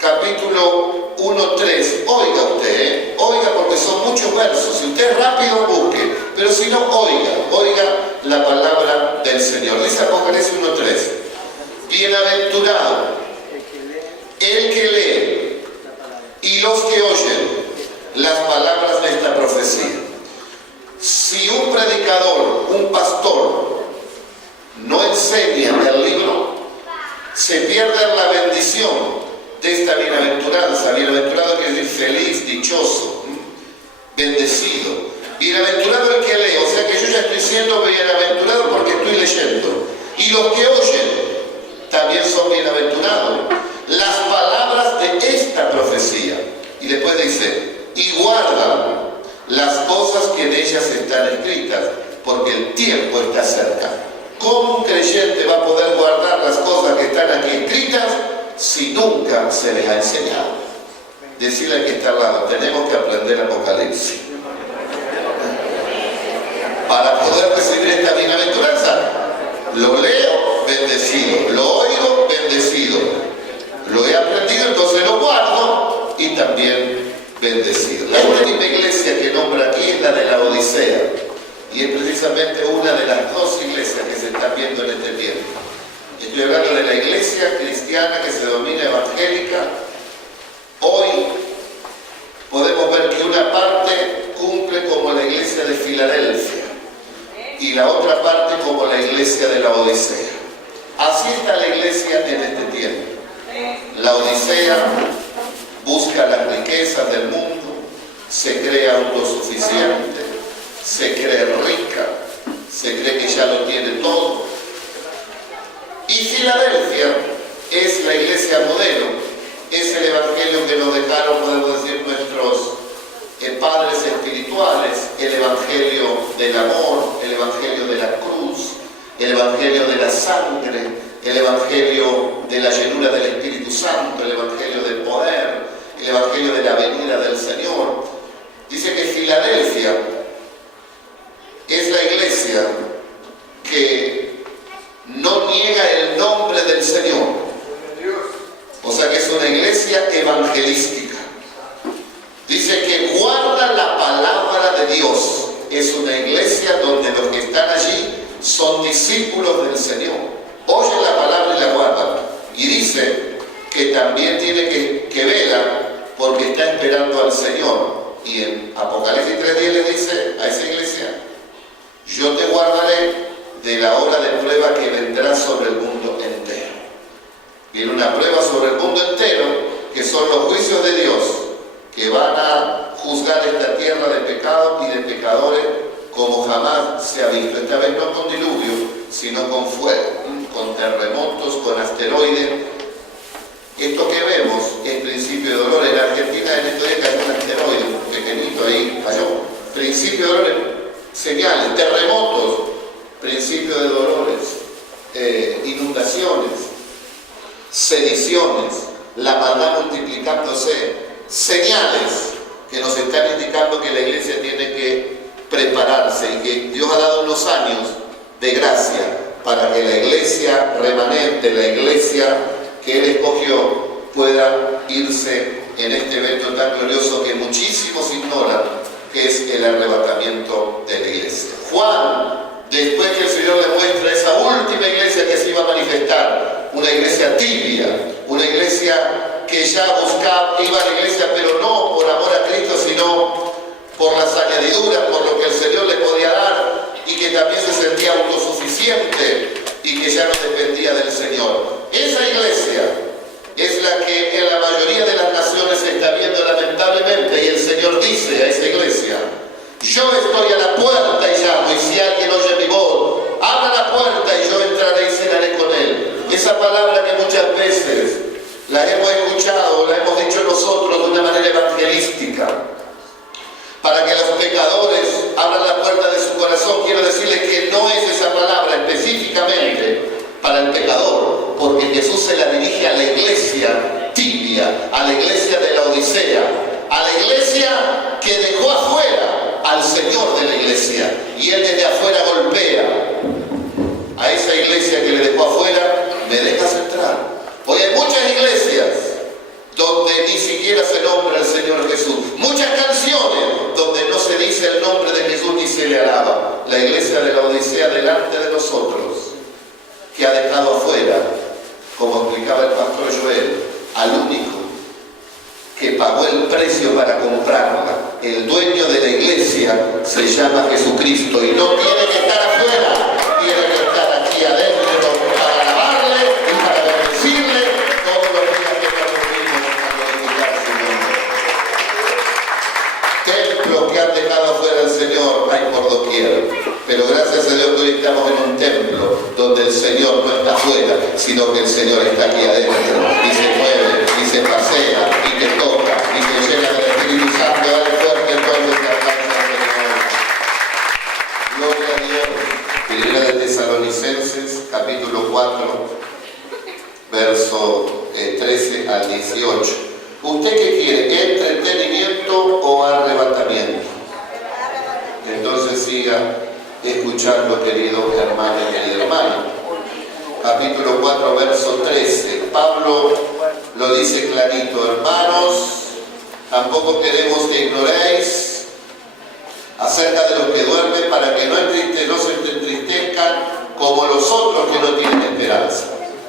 capítulo 1:3. Oiga usted, oiga, porque son muchos versos. Si usted es rápido, busque, pero si no, oiga la palabra del Señor. Dice Apocalipsis 1:3. Bienaventurado el que lee y los que oyen las palabras de esta profecía. Si un predicador, un pastor, no enseña el libro, se pierde la bendición de esta bienaventuranza. Bienaventurado quiere decir feliz, dichoso, bendecido. Bienaventurado el que lee, o sea que yo ya estoy siendo bienaventurado porque estoy leyendo. Y los que oyen también son bienaventurados. Las palabras de esta profecía. Y después dice, y guardan las cosas que en ellas están escritas, porque el tiempo está cerca. ¿Cómo un creyente va a poder guardar las cosas que están aquí escritas si nunca se les ha enseñado? Decirle al que está al lado, tenemos que aprender Apocalipsis para poder recibir esta bienaventuranza. Lo leo, bendecido. Lo oigo, bendecido. Lo he aprendido, entonces lo guardo y también bendecido. La última iglesia que nombra aquí es la de la Odisea, y es precisamente una de las dos iglesias que se están viendo en este tiempo. Estoy hablando de la iglesia cristiana que se denomina evangélica. Hoy podemos ver que una parte cumple como la iglesia de Filadelfia y la otra parte como la iglesia de la Odisea. Así está la iglesia en este tiempo. La Odisea busca las riquezas del mundo, se cree autosuficiente, se cree rica, se cree que ya lo tiene todo. Y Filadelfia es la iglesia modelo, es el evangelio que nos dejaron, podemos decir, nuestros padres espirituales, el evangelio del amor, el evangelio de la cruz, el evangelio de la sangre, el evangelio de la llenura del Espíritu Santo, el evangelio del poder, el evangelio de la venida del Señor. Dice que Filadelfia es la iglesia que no niega el nombre del Señor. O sea que es una iglesia evangelística. Dice que guarda la palabra de Dios. Es una iglesia donde los que están allí son discípulos del Señor. Oyen la palabra y la guardan. Y dice que también tiene que velar porque está esperando al Señor. Y en Apocalipsis 3:10 le dice a esa iglesia, yo te guardaré de la hora de prueba que vendrá sobre el mundo entero. Viene una prueba sobre el mundo entero, que son los juicios de Dios, que van a juzgar esta tierra de pecado y de pecadores como jamás se ha visto. Esta vez no con diluvio, sino con fuego, con terremotos, con asteroides. Esto que vemos es principio de dolor. En Argentina en estos días cayó un asteroide, pequeñito ahí, cayó. Principio de dolores, señales, terremotos, principio de dolores, inundaciones, sediciones, la maldad multiplicándose, señales que nos están indicando que la iglesia tiene que prepararse y que Dios ha dado unos años de gracia para que la iglesia remanente, la iglesia que Él escogió, pueda irse en este evento tan glorioso que muchísimos ignoran, que es el arrebatamiento de la iglesia. Juan, después que el Señor le muestra esa última iglesia que se iba a manifestar, una iglesia tibia, una iglesia que ya buscaba, iba a la iglesia pero no por amor a Cristo, sino por las añadiduras, por lo que el Señor le podía dar, y que también se sentía autosuficiente y que ya no dependía del Señor. Esa iglesia es la que en la mayoría de las naciones se está viendo lamentablemente, y el Señor dice a esa iglesia, yo estoy a la puerta y llamo, y si alguien oye mi voz, abra la puerta y yo entraré y cenaré con él. Esa palabra que muchas veces la hemos escuchado, la hemos dicho nosotros de una manera evangélica, siquiera se nombra el Señor Jesús. Muchas canciones donde no se dice el nombre de Jesús ni se le alaba. La iglesia de la Odisea delante de nosotros, que ha dejado afuera, como explicaba el pastor Joel, al único que pagó el precio para comprarla. El dueño de la iglesia se llama Jesucristo y no tiene que estar afuera, tiene que estar aquí adentro para alabarle y para bendecirle todos los días que nos reunimos a glorificar su nombre. Templos que han dejado afuera al Señor hay por doquier, pero gracias a Dios que hoy estamos en un templo donde el Señor no está afuera, sino que el Señor está aquí adentro y se mueve y se pasea y te toca y te llena del Espíritu Santo. Dale fuerte entonces que aplauda al Señor. Gloria a Dios. Primera de Tesalonicenses, capítulo 4, verso 13 al 18. ¿Usted qué quiere? ¿Entretenimiento o arrebatamiento? Entonces siga escuchando, querido hermano y querido hermano. Capítulo 4, verso 13. Pablo lo dice clarito: hermanos, tampoco queremos que ignoréis acerca de los que duermen, para que no se entristezcan como los otros que no tienen esperanza.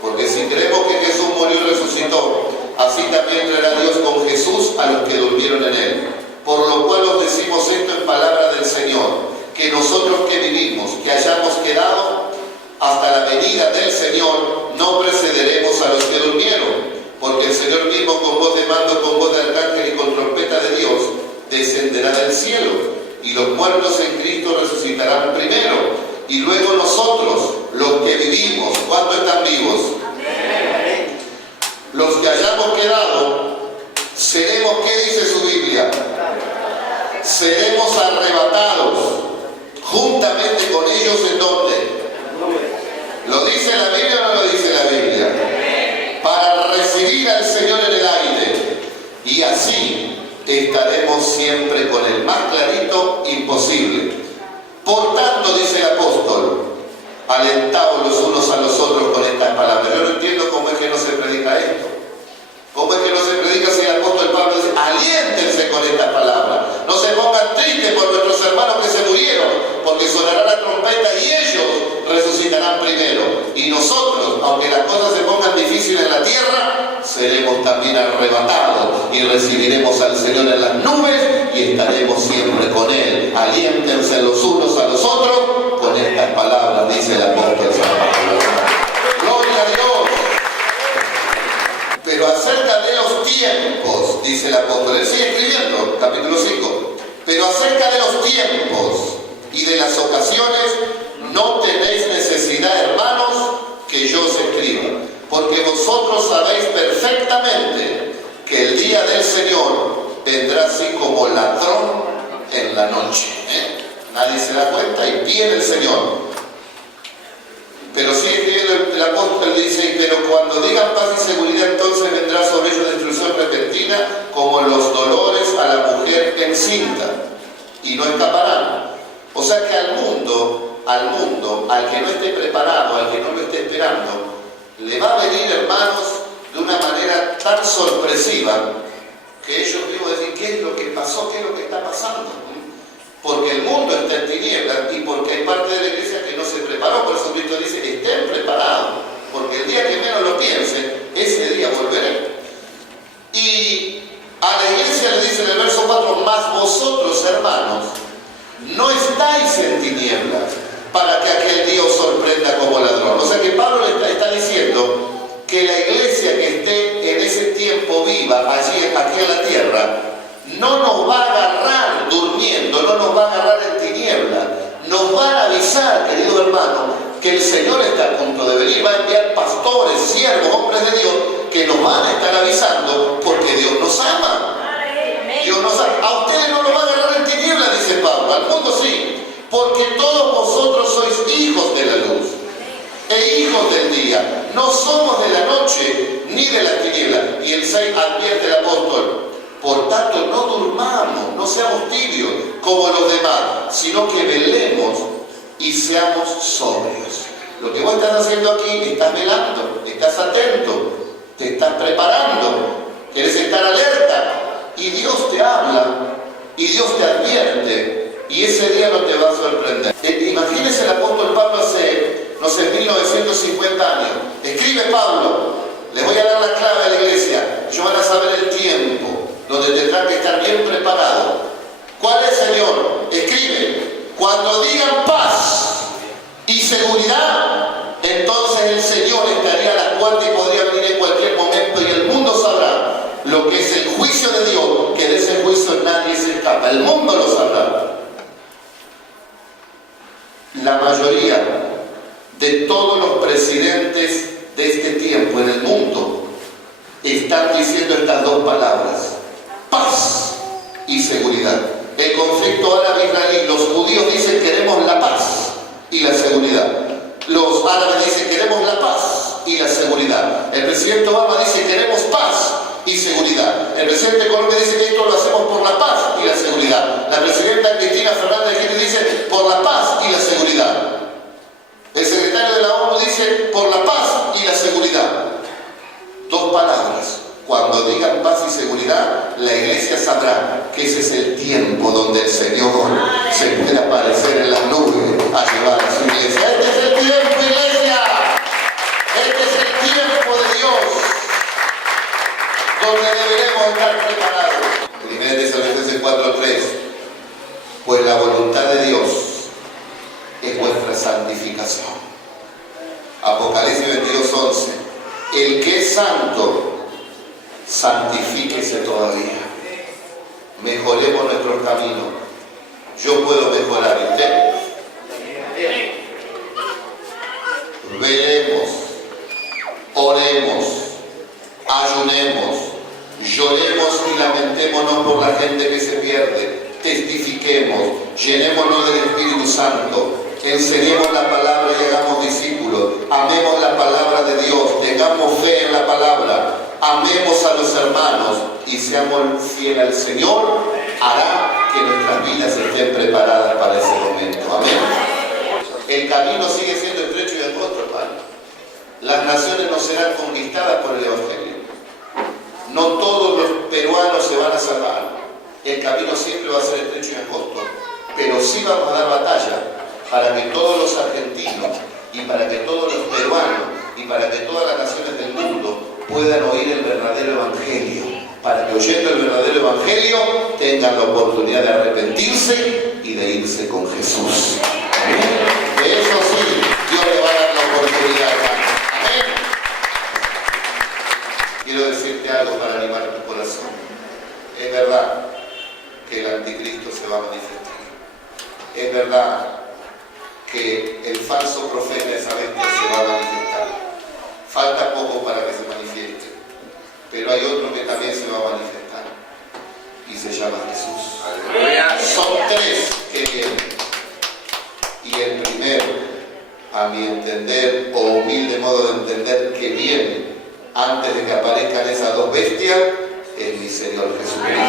Porque si creemos que Jesús murió y resucitó, así también traerá Dios con Jesús a los que durmieron en él. Por lo cual os decimos esto en palabra del Señor, que nosotros que vivimos, que hayamos quedado hasta la venida del Señor, no precederemos a los que durmieron. Porque el Señor mismo, con voz de mando, con voz de arcángel y con trompeta de Dios, descenderá del cielo, y los muertos en Cristo resucitarán primero, y luego nosotros, los que vivimos. ¿Cuántos están vivos? Amén. Los que hayamos quedado, seremos, ¿qué dice su Biblia? Seremos arrebatados juntamente con ellos. ¿En dónde? ¿Lo dice la Biblia o no lo dice la Biblia? Para recibir al Señor en el aire, y así estaremos siempre con el más clarito imposible. Por tanto, dice el apóstol, alentaos los unos a los otros con estas palabras. Yo no entiendo cómo es que no se predica esto. ¿Cómo es que no se predica si el apóstol Pablo dice: aliéntense con estas palabras? No se pongan tristes por nuestros hermanos que se murieron, porque sonará la trompeta y ellos resucitarán primero. Y nosotros, aunque las cosas se pongan difíciles en la tierra, seremos también arrebatados y recibiremos al Señor en las nubes y estaremos siempre con Él. Aliéntense los unos a los otros con estas palabras, dice el apóstol San Pablo. Gloria a Dios. Pero acerca de los tiempos, dice el apóstol, él sigue escribiendo, capítulo 5, pero acerca de los tiempos y de las ocasiones no tenéis necesidad, hermanos, que yo os escriba, porque vosotros sabéis perfectamente que el día del Señor vendrá así como ladrón en la noche. Nadie se da cuenta y viene el Señor. Pero sigue escribiendo el apóstol, dice: pero cuando digan paz y seguridad, entonces vendrá sobre ellos destrucción repentina, como los dolores a la mujer encinta, y no escaparán. O sea que al mundo, al que no esté preparado, al que no lo esté esperando, le va a venir, hermanos, de una manera tan sorpresiva, que ellos mismos decir: ¿qué es lo que pasó? ¿Qué es lo que está pasando? Porque el mundo está en tinieblas y porque hay parte de la iglesia que no se preparó. Por eso Cristo dice: estén preparados, porque el día que menos lo piensen, ese día volveré. Y a la iglesia le dice en el verso 4: mas vosotros, hermanos, no estáis en tinieblas, para que aquel día os sorprenda como ladrón. O sea que Pablo le está diciendo que la iglesia que esté en ese tiempo viva, aquí en la tierra, no nos va a agarrar durmiendo, no nos va a agarrar en tinieblas. Nos van a avisar, querido hermano, que el Señor está a punto de venir. Va a enviar pastores, siervos, hombres de Dios, que nos van a estar avisando, porque Dios nos ama. Dios nos ama. A ustedes no nos va a agarrar en tinieblas, dice Pablo. Al mundo sí, porque todos vosotros sois hijos de la luz e hijos del día. No somos de la noche ni de las tinieblas. Y el 6 advierte el apóstol: por tanto, no durmamos, no seamos tibios como los demás, sino que velemos y seamos sobrios. Lo que vos estás haciendo aquí, estás velando, estás atento, te estás preparando, querés estar alerta, y Dios te habla, y Dios te advierte, y ese día no te va a sorprender. Imagínese el apóstol Pablo hace, no sé, 1950 años. Escribe Pablo, les voy a dar la clave a la iglesia, ellos van a saber el tiempo, donde tendrán que estar bien preparados. ¿Cuál es, Señor? Escribe, cuando digan paz y seguridad, entonces el Señor estaría a la puerta y podría venir en cualquier momento, y el mundo sabrá lo que es el juicio de Dios, que de ese juicio nadie se escapa, el mundo lo sabrá. La mayoría de todos los presidentes de este tiempo en el mundo están diciendo estas dos palabras: paz y seguridad. El conflicto árabe-israelí, los judíos dicen queremos la paz y la seguridad. Los árabes dicen queremos la paz y la seguridad. El presidente Obama dice queremos paz y seguridad. El presidente de Colombia dice que esto lo hacemos por la paz y la seguridad. La presidenta Cristina Fernández de Kirchner dice por la paz y la seguridad. El secretario de la ONU dice por la paz y la seguridad. Dos palabras. Cuando digan paz y seguridad, la iglesia sabrá que ese es el tiempo donde el Señor se puede aparecer en las nubes a llevar a su iglesia. Este es el tiempo, iglesia. Este es el tiempo de Dios, donde deberemos estar preparados. 1 Tesalonicenses 4:3. Pues la voluntad de Dios es vuestra santificación. Apocalipsis 22:11. El que es santo, santifíquese todavía. Mejoremos nuestros caminos. Yo puedo mejorar, ¿y usted? Veremos, oremos, ayunemos, lloremos y lamentémonos por la gente que se pierde. Testifiquemos, llenémonos del Espíritu Santo. Enseñemos la palabra y hagamos discípulos. Amemos la palabra de Dios. Tengamos fe en la palabra. Amemos a los hermanos y seamos fieles al Señor. Hará que nuestras vidas estén preparadas para ese momento. Amén. El camino sigue siendo estrecho y angosto, hermano. Las naciones no serán conquistadas por el Evangelio. No todos los peruanos se van a salvar. El camino siempre va a ser estrecho y angosto. Pero sí vamos a dar batalla para que todos los argentinos y para que todos los peruanos y para que todas las naciones del mundo puedan oír el verdadero evangelio, para que oyendo el verdadero evangelio tengan la oportunidad de arrepentirse y de irse con Jesús. Amén. De eso sí, Dios le va a dar la oportunidad. Amén. Quiero decirte algo para animar tu corazón. Es verdad que el anticristo se va a manifestar. Es verdad que el falso profeta de esa bestia se va a manifestar. Falta poco para que se manifieste, pero hay otro que también se va a manifestar y se llama Jesús. ¡Aleluya! Son tres que vienen, y el primero, a mi entender, o humilde modo de entender, que viene antes de que aparezcan esas dos bestias, es mi Señor Jesucristo.